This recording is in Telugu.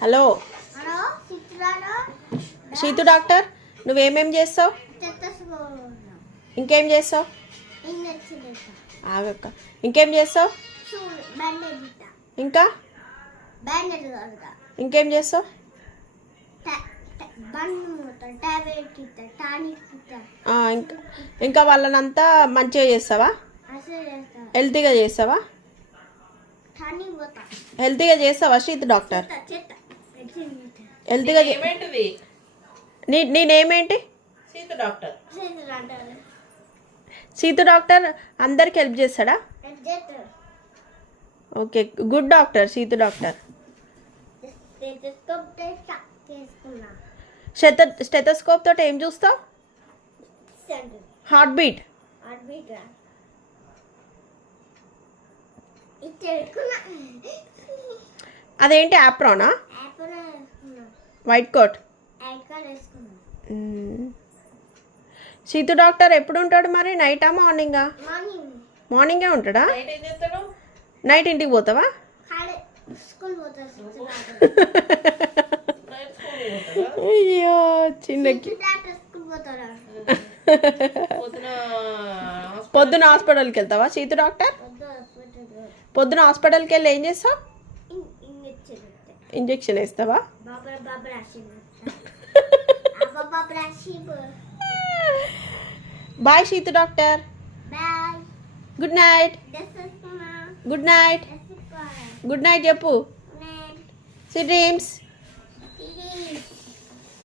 హలో శీతు డాక్టర్, నువ్వేమేం చేస్తావు? ఇంకేం చేస్తావు? ఆగక్క, ఇంకేం చేస్తావు? ఇంకా ఇంకేం చేస్తావు? ఇంకా వాళ్ళనంతా మంచిగా చేస్తావా? హెల్తీగా చేస్తావా? హెల్తీగా చేస్తావా శీతు డాక్టర్? హెల్తీగా నీ నేమ్ ఏంటి? సీతు డాక్టర్ అందరికి హెల్ప్ చేస్తాడా? Okay, good doctor Seethu doctor. Stethoscope తోటి ఏం చూస్తావు? Heart beat. అదేంటి యాప్రానా? White coat. సీతు డాక్టర్ ఎప్పుడు ఉంటాడు మరి? నైటా మార్నింగా? మార్నింగే ఉంటాడా? నైట్ ఇంటికి పోతావా? అయ్యో చిన్నకి పొద్దున హాస్పిటల్కి వెళ్తావా సీతు డాక్టర్? పొద్దున హాస్పిటల్కి వెళ్ళి ఏం చేస్తావు? ఇంజెక్షన్ వేస్తావా? Bye Seethu doctor. Good night. Good night. Good night చెప్పు. Sweet dreams.